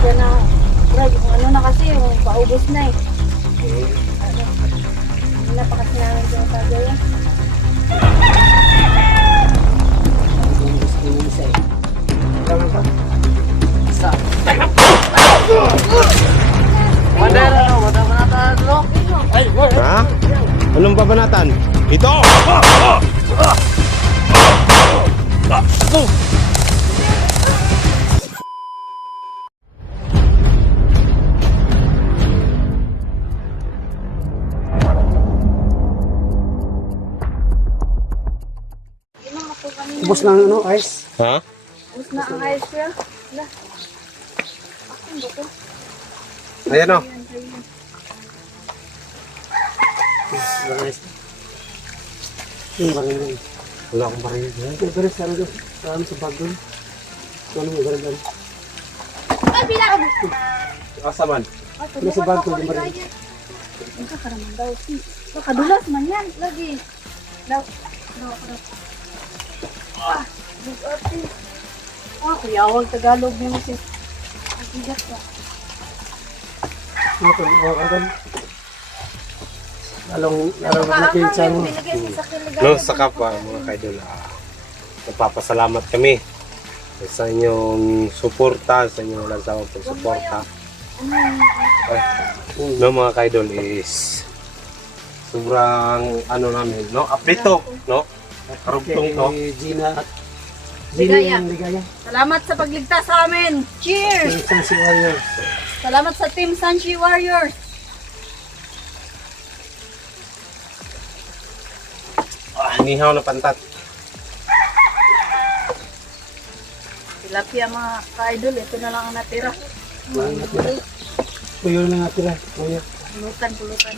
Pasensya na. Brad, ano na kasi, yung paubos na eh. Ano, hindi na pa kasi namin yung kagaya. Ha? Anong babanatan? Ito! Ubos na ang ano, ice. Ha? Ubus na ang ice cream. Wala. Akin ba ito? Ayan o. Walang ice. Yung baril. Wala akong baril. May baril sa ano doon. Sa bag doon. Ano may baril doon? Ay, bilang! Asaman? Ano sa bag doon yung baril? Ito ka naman daw. Kadulas man yan. Lagi. Daw. Ah, bugati. Ah, kuyawag Tagalog niya kasi. Agigat ka. Ano doon? Lalong natin sa ano. No, sa kapwa mga kaidol, nagpapasalamat kami sa inyong suporta, sa inyong walang sawang pagsuporta. No mga kaidol is sobrang ano namin, no? Aprito, no? Karugtong to. Gina at Ligaya. Ligaya. Salamat sa pagligtas sa amin. Cheers! Sansi Warriors. Salamat sa Team Sanchi Warriors. Nihaw na pantat. Tilapia mga ka-idol. Ito na lang ang natira. Kuyo na natira. Kuyo. Pulutan.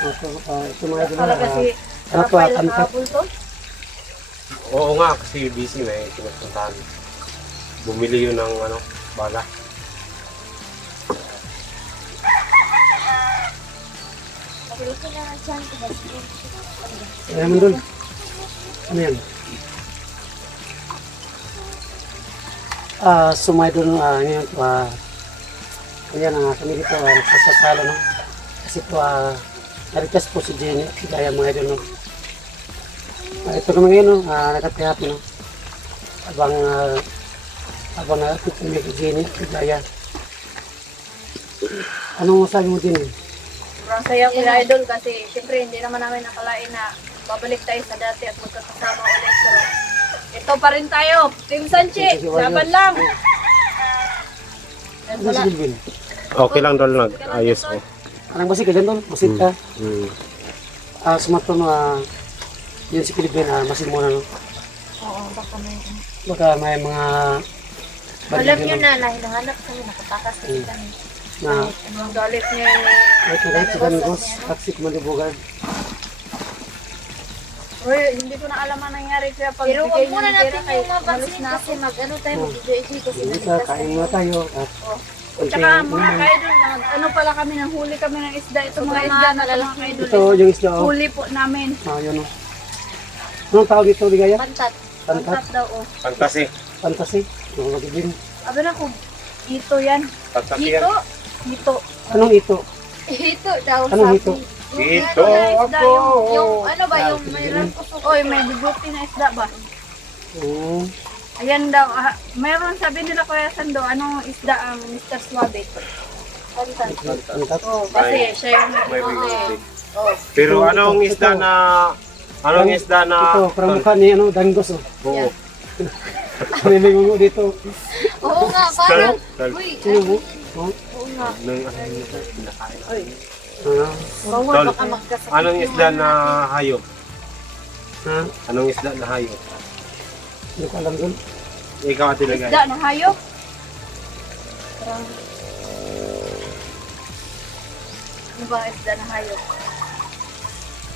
Ito mga ito Pala kasi ano pa, Rafael kantat. kahapon to. Oo nga, kasi busy na eh, pinupuntahan. Bumili yun ng ano, bala. Ayan mo doon. Ano yan? Sumay doon, ano yan, ayan, kami dito, nagsasasalo, no? Kasi ito, na-request po si Jenny, kaya mga idol, no? Ito naman ngayon, no? Nakatihap, no? Habang nakatipin kay Jenny, kaya. Anong masabi mo, Jenny? Sobrang saya ko idol kasi syempre hindi naman namin nakalain na babalik tayo sa dati at magkakasama ulit. So, ito pa rin tayo. Team Sanchi, laban lang. Ano si Gilvin? Okay lang doon, nag-ayos ko. Anong basi ka dyan doon? Masit ka? Mm. Sumato, no? Yun si Gilvin, masin muna, no? Oo, baka may... Baka may mga... Alam nyo na, hinahanap kami, nakatakas kasi kami. Na, Ang galit niya ito na si Danigos, taksik Mandibugan. Uy, hindi ko na alam ang nangyari kaya pag Pero huwag bigay muna ng natin pera kay yung mapansin na kasi mag-ano tayo, Oh. mag-video kasi Hindi ka, kain muna tayo. At Tsaka mga kaidol, ano pala kami, nang huli kami ng isda. Ito mga isda na mga kaidol. ito yung isda, oh. Huli po namin. Yun, oh. Anong tawag dito, Ligaya? pantat. Pantat? Pantat daw, oh. Fantasy. Fantasy? Magiging. Sabi na ko, ito yan. Fantasy yan. Ito. Anong ito? Ito daw, Anong sabi. ito? Ito ako! Yung ano ba, yung may Oy, may bigote na isda ba? Oh. Ayan daw, mayroon sabi nila Kuya Sando, anong isda ang Mr. Suave? Pantat. Pantat? Oh, kasi siya yung May bigote. Oh. Pero anong isda na... Anong isda na... Ito, parang mukha ni Danigos, oh. Oo. May mungo dito. Oo nga, parang, Tal- uy, Sino mo? Oh. oo nga. Anong kinakain? Bawal Tol, baka magkasakit. anong isda na hayop? Ha? Anong isda na hayop? Hindi ko alam doon. Ikaw at ilagay. Isda na hayop? Ano ba ang isda na hayop?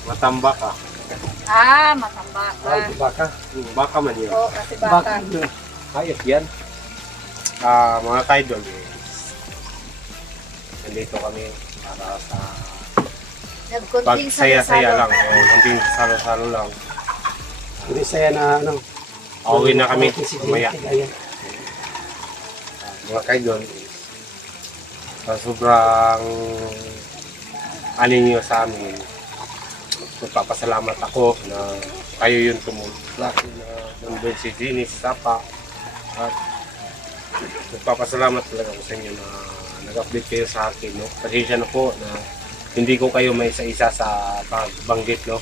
Matamba ka. Matamba ka. Baka. Baka man yun. Oo, kasi Baka. baka. Hayop yan. Mga kaidol nandito kami para sa Nagkunting pagsaya-saya salo-salo. lang. Kunting salo-salo lang. Hindi saya na ano. Pauwi na kami Si mamaya. Jenny Tigaya. Mga kaidol, sobrang anin nyo sa amin. Nagpapasalamat ako na kayo yung tumulak na nandun si Jenny sa Sapa. At nagpapasalamat talaga ako sa inyo na nag-update kayo sa akin. No? Pasensya na po na hindi ko kayo may isa-isa sa pagbanggit. No?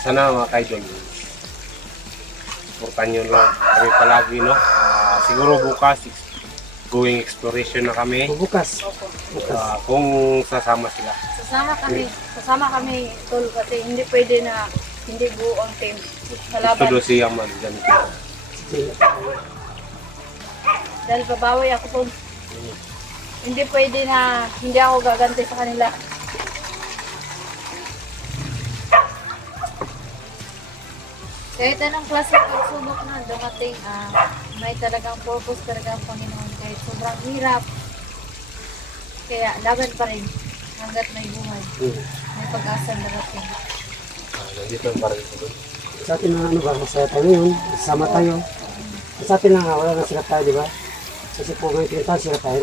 Sana mga kaidol, supportan nyo lang kami palagi. No? Siguro bukas, going exploration na kami. Bukas. Kung sasama sila. Sasama kami tol kasi hindi pwede na hindi buo ang team sa laban. Tulo siya man. Ganito. Si Jenny Tigaya. Dahil babawi ako tol. Hindi pwede na hindi ako gaganti sa kanila. Kahit anong klaseng pagsubok na dumating, may talagang purpose talaga ang Panginoon. Kahit sobrang hirap, kaya laban pa rin hanggat may buhay. May pag-asa darating. Nandito ang parang ito. Sa atin na ano ba, masaya tayo ngayon, sama tayo. Sa atin lang, wala na sila tayo, di ba? Kasi po ngayon pinuntahan sila tayo.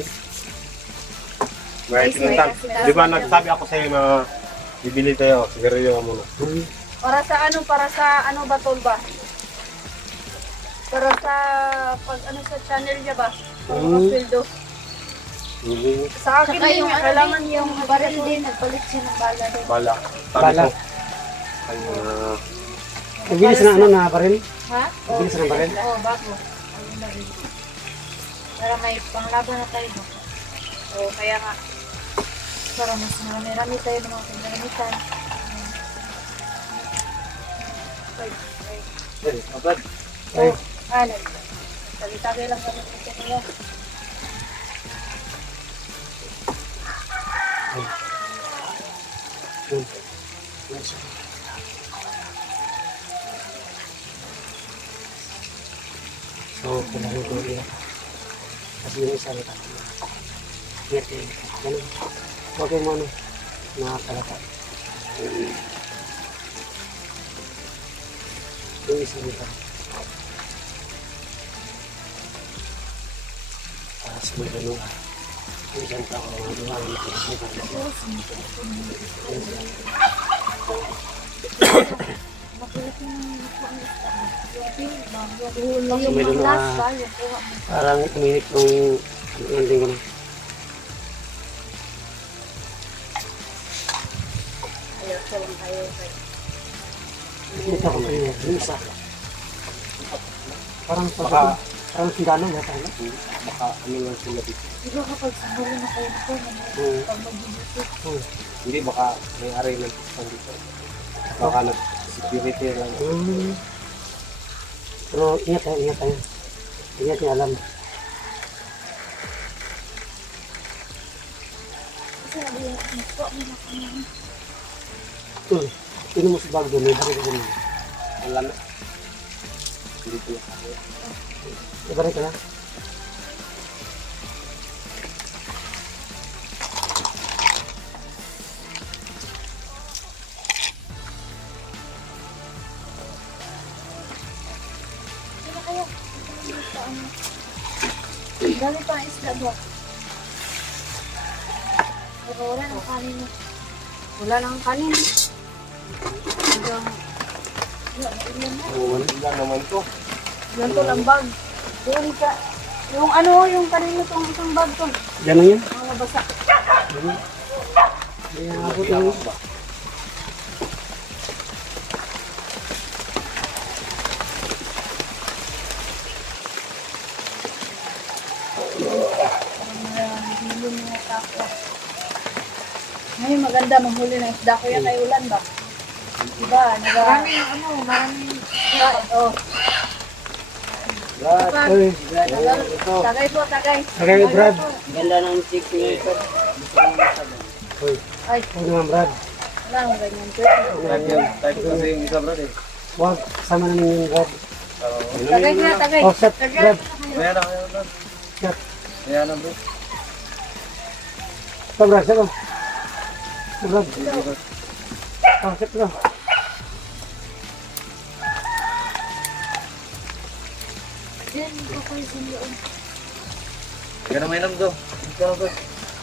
May pinuntan. Di ba nagsabi ako sa iyo na bibili tayo, sigarilyo ka muna. Para sa ano ba tol ba? Para sa pag ano sa channel niya ba? Para makasweldo. Sa akin Saka din, yung kailangan yung baril din, nagpalit siya ng bala din. Bala. Bala. Ay, Nagbilis na ano na baril? Ha? Nagbilis na baril? Oo, bago. Ano na rin. Para may panglaban na tayo. No? So kaya nga Para mas marami-rami tayo ng mga pinagamitan. Ay, ano? Tagay lang kami sa kanya. so, kailangan ko iyak. Kasi yung isa na tayo. Iyak yun. Ganun. Huwag kayong ano, nakakalata. Yung isa na tayo. Sumunod ano ah. Yung isang tao, mga Sumunod ano ah. Parang uminik yung ending ko na. Ayun, so lang tayo. Ito ko kayo, yung isa. Parang Baka, parang sindano yata. No? baka ano lang sila dito. Di ba kapag sandali na kayo ito, pag mag-ibig Hindi, baka may aray ng pispan dito. Baka nag-security lang. Pero ingat tayo, ingat tayo. Ingat niya alam. Sino mo si bag doon? May balik ka doon. Wala na. Hindi ko na. May balik ka na? Dami pa ang isla ba? Pero wala nang kanin mo. Wala nang kanin. Wala naman to. Yan to lang bag. Doon ka. Yung ano, yung kanino tong isang bag to. Yan lang yan. Mga basa. Hindi nga abot lang. Ngayon maganda manghuli ng isda ko yan kay ulan ba? Diba? Maraming maraming Oh. Ay, Tagay po, tagay. okay, Brad. Ganda ng chicken ito. Uy, Ay, huwag naman, Brad. wala akong ganyan. Type kasi yung isa brad eh. Huwag, sama namin yung Brad. Tagay niya, tagay. Oh, shot, Brad. Kaya na kayo brad. Shot. Kaya na bro. Ito, Brad, ito. Ito, Brad. Oh, shot, bro. Diyan, ako yung sinloon. Ganun may nam do. Ikaw bro.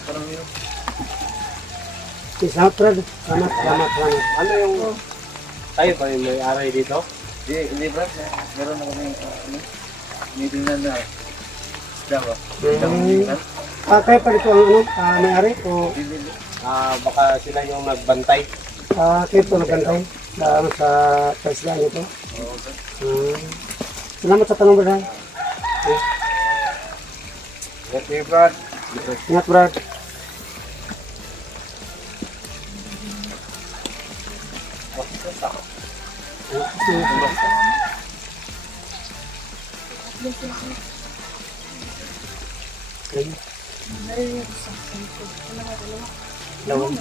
Parang yun. Salamat, Brad. Salamat. Ano yung... Tayo ba yung may aray dito? Hindi bro. Meron na kami meeting na isda ba? Kaya pa dito ang may-ari o Baka sila yung nagbantay. kayo ito nagkantay sa paisdaan ito. Salamat sa tanong, Brad. Okay, Brad. Ingat, Brad. Lawan.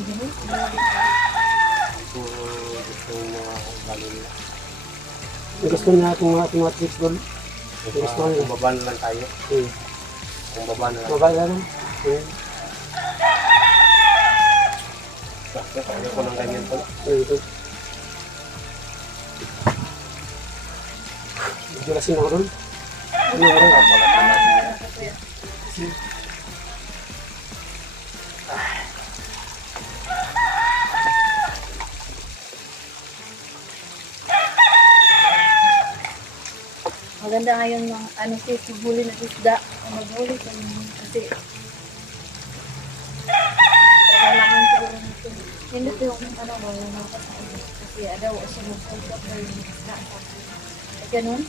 Gusto niya itong mga tricks doon. Gusto niya. Kung baba na lang tayo. Kung baba na lang. Mabay lang. Ayaw ko ng ganyan po. Ito. Medyo lasing ako doon. Ano ako doon? Maganda ngayon ng ano si huli ng isda. Maghuli kasi kailangan siguro natin. Hindi ko yung ano, wala na ako sa ano. Kasi adaw, sumugtugtog na yung isda. Ganun.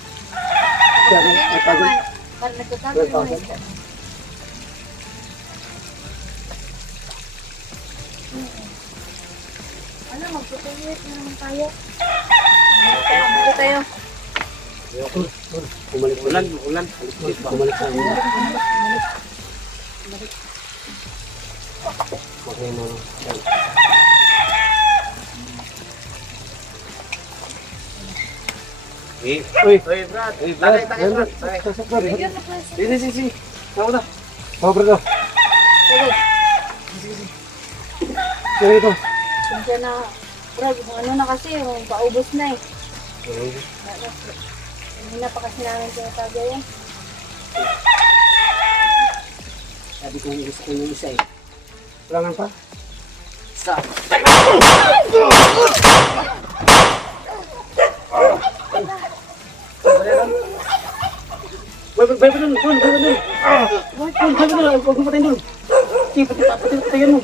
Kaya, Ayun may yung pagod. naman. Parang nagtatago yung mga isda. ano magpupuyit na naman tayo. Dito tayo. Bumalik Ulan. Bumalik sa amin. Okay mo. Eh, Uy! Hey, Brad. Brad! Brad! Brad! Sisi. Kamu dah. Oh, Brad! Sige. Kaya ito. Kunsya na. Brad, kung ano na kasi, yung paubos na eh. Hindi na pa kasi namin tinatago yan. Sabi ko gusto ko yung isa eh. Kulangan pa? Sa. Bay pa dun! Huwag mo patayin dun! Sige, patayin mo!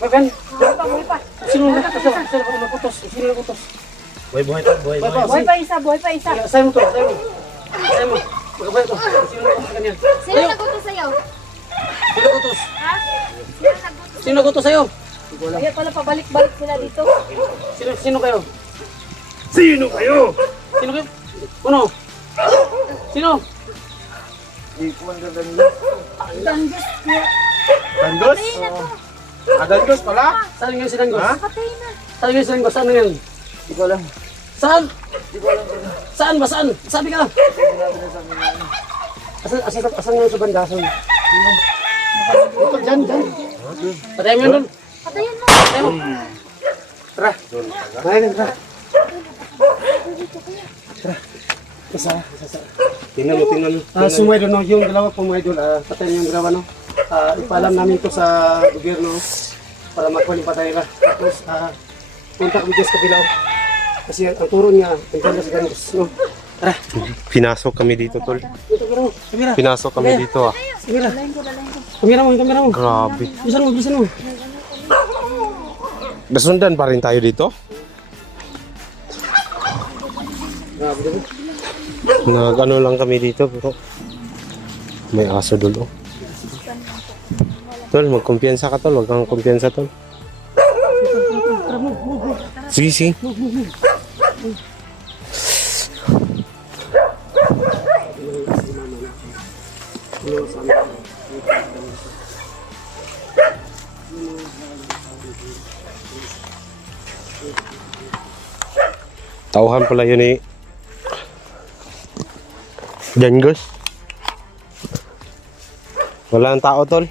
Bagan! Buhay pa. Sino nakutos? Sino nakutos? buhay pa. Buhay pa isa, buhay pa isa. Sayo mo to! Sayo mo! Magkabay to! Sino nakutos sa kanyan? Sino nagutos sa'yo? Sino nakutos? Ha? Sino nagutos? Sino nakutos sa'yo? Kaya pala pabalik-balik sila dito. Sino kayo? Sino kayo? Sino kayo? Uno! Sino? Di ko ang gagawin. Danggos. Dandos? Dandos pala? Saan yung sinanggos? Patay na. Saan yung sinanggos? Saan yan? Di ko alam. Saan? Di ko alam. Saan ba? Saan? Sabi ka! Asan nga sa bandason? Dito, dyan. Patayin mo yun doon. Patayin mo. Patayin mo. Tara. Mahin, tara. Tara. Isa. Tingnan mo. Sumay doon, no? Yung dalawa po mga idol, patayin yung dalawa, no? Ipaalam namin to sa gobyerno para makuha yung patay na. Tapos, punta kami dyan sa kabila. Kasi ang turo niya, ang ganda sa ganun, no? Tara. Pinasok kami dito, tol. Dito, kamera. Pinasok kami dito, ah. Kamera. Kamera mo. Grabe. Bisan mo. Nasundan pa rin tayo dito? Grabe din. Nag-ano lang kami dito, pero may aso dulo. Tol, magkumpiyansa ka, tol. Huwag kang kumpiyansa, tol. Sige. Tauhan pala yun eh. Danggos. Wala ang tao, tol.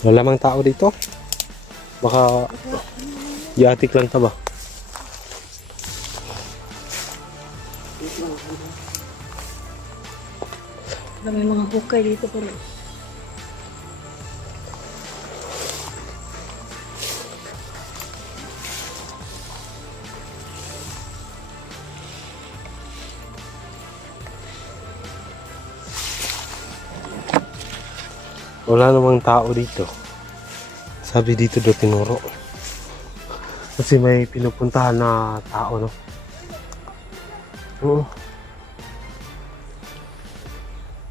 Wala mang tao dito. Baka yatik lang ta ba? May mga hukay dito pero. Wala namang tao dito. Sabi dito do tinuro. Kasi may pinupuntahan na tao, no? Oo.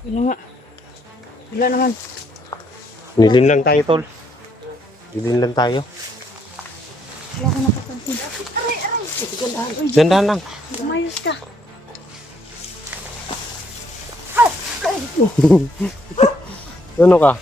Wala nga. Wala naman. Nilin lang tayo, tol. Nilin lang tayo. Wala ko napapansin. Dandahan lang. Umayos ka. Ano ka?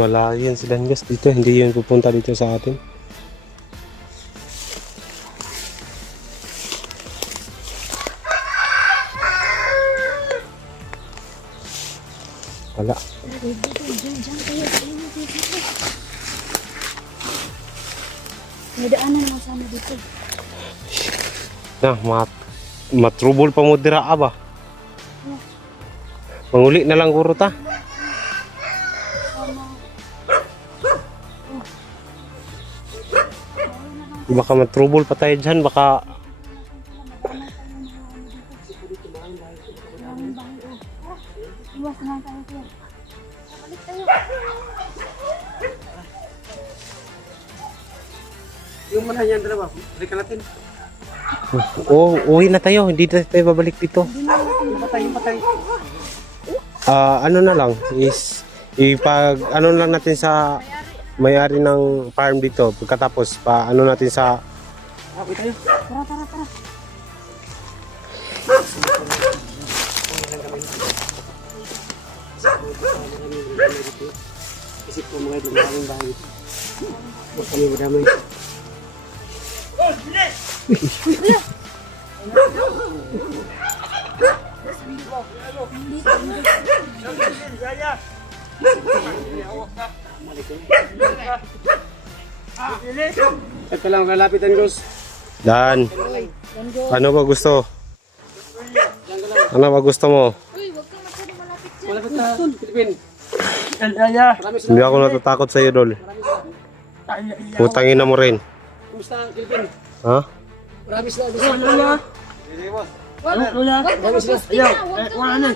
Wala yan si Dangas dito. Hindi yun pupunta dito sa atin. Wala. May daanan mo sana dito. Na, matrubol pa mo dira ba? Manguli na lang guro ta. Baka matrubol pa tayo dyan, baka Iwas na tayo kuya. Yung muna yan dalawa. Balikan natin. uwi na tayo, hindi na tayo babalik dito. Patay. Ano na lang is ipag ano lang natin sa may-ari ng farm dito, pagkatapos pa ano natin sa Okay tayo. Tara. Isip ko mga itong maraming bahay dito. Huwag kami madamay. Ito lang, kalapitan Gus. Dan. Ano ba gusto? Ano ba gusto mo? Malapit na, Pilipin. Hindi ako natatakot sa iyo, Dol. Putangin na mo rin. Kumusta ang Pilipin? Ha? Marabis na. Marabis na. Wala na.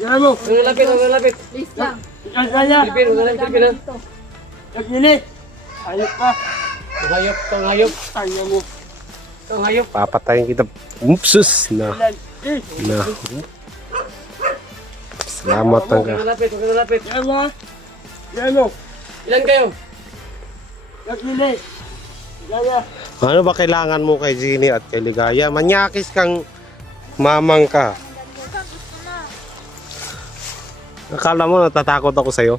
Yan mo. Malapit. Please lang. Pilipin, wala na Pilipin. Nagpili. Hayop ka. Hayop. Ayaw mo. Hayop. Papatayin kita. Upsus na. Salamat ang ka. Malapit. Yan mo. Ilan kayo? Nagpili. Ano ba kailangan mo kay Jeannie at kay Ligaya? Manyakis kang mamang ka. Akala mo natatakot ako sa'yo?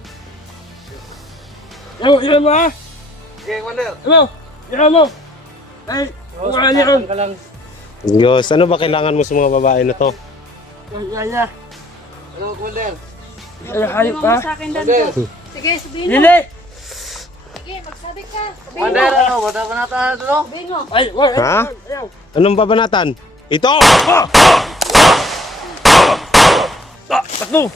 Yan mo ha? Yan mo. Ay, kukuha niyo. Diyos, ano ba kailangan mo sa mga babae na to? Ano, Commander? Hayop ka? Sa akin dito. Sige, sabihin mo. Lili! Sige, magsabi ka. Commander, ano? Bata pa natin ito? Sabihin mo. Ay, Ha? Anong babanatan? Ito! takbo!